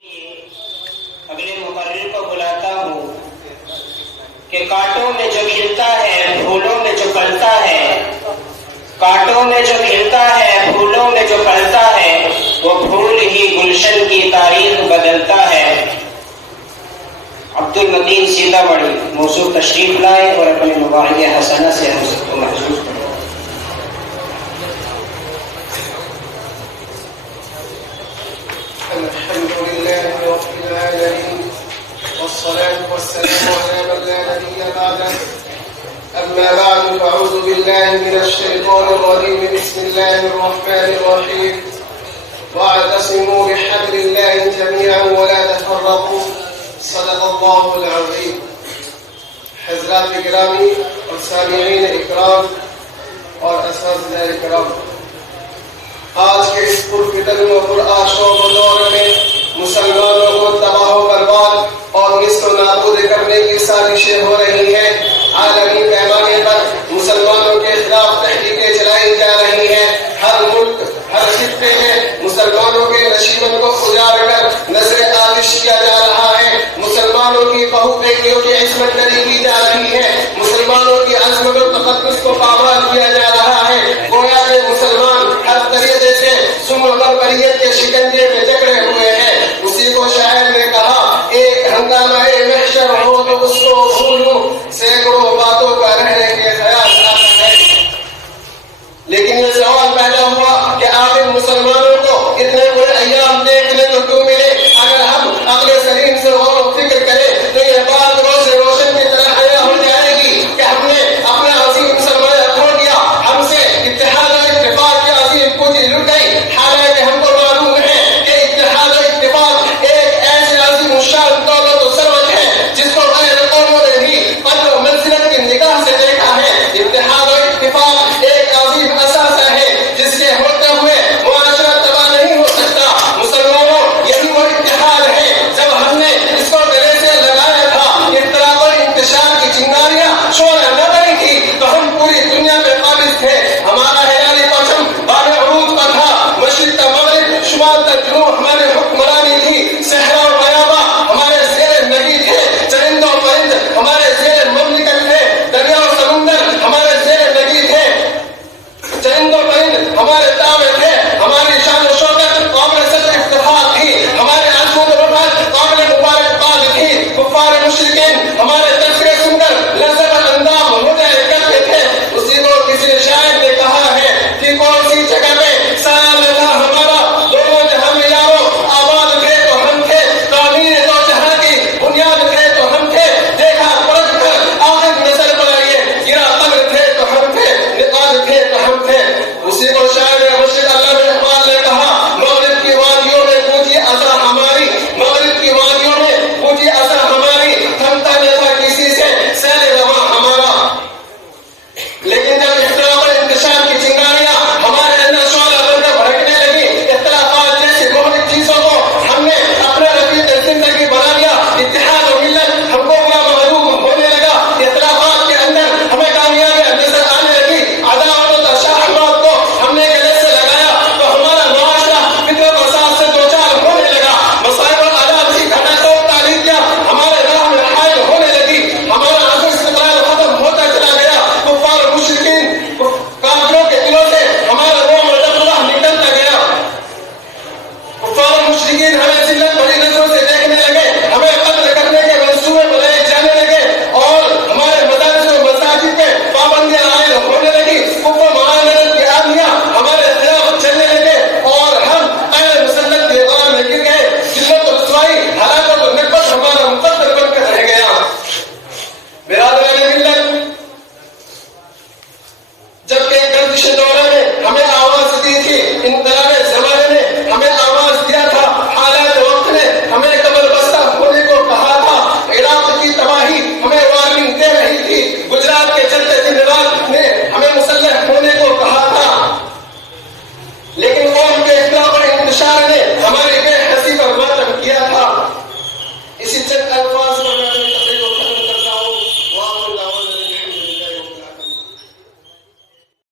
اگلے مقرر کو بلاتا ہوں کہ کانٹوں میں جو کھلتا ہے پھولوں میں جو پھلتا ہے، کانٹوں میں جو کھلتا ہے پھولوں میں جو پھلتا ہے، وہ پھول ہی گلشن کی تاریخ بدلتا ہے۔ عبد المتین سیتا مڑھی موضوع تشریف لائے اور اپنے مباحث حسنہ سے ہم سب کو محسوس کریں۔ الحمد لله رب العالمين والصلاة والسلام على من لا نبي بعده، أما بعد فأعوذ بالله من الشيطان الرجيم. بسم الله الرحمن الرحيم. واعتصموا بحبل الله جميعا ولا تفرقوا، صدق الله العظيم. حضرات گرامی اور سامعین اکرام اور اساتذہ اکرام، آج کے اس پرفتن و پرآشوب دور میں مسلمانوں کو تباہ و برباد اور نصف و نابود کرنے کی سازشیں ہو رہی ہیں۔ عالمی پیمانے پر مسلمانوں کے خلاف تحریکیں چلائی جا رہی ہیں۔ ہر ملک، ہر خطے میں مسلمانوں کے نشیمن کو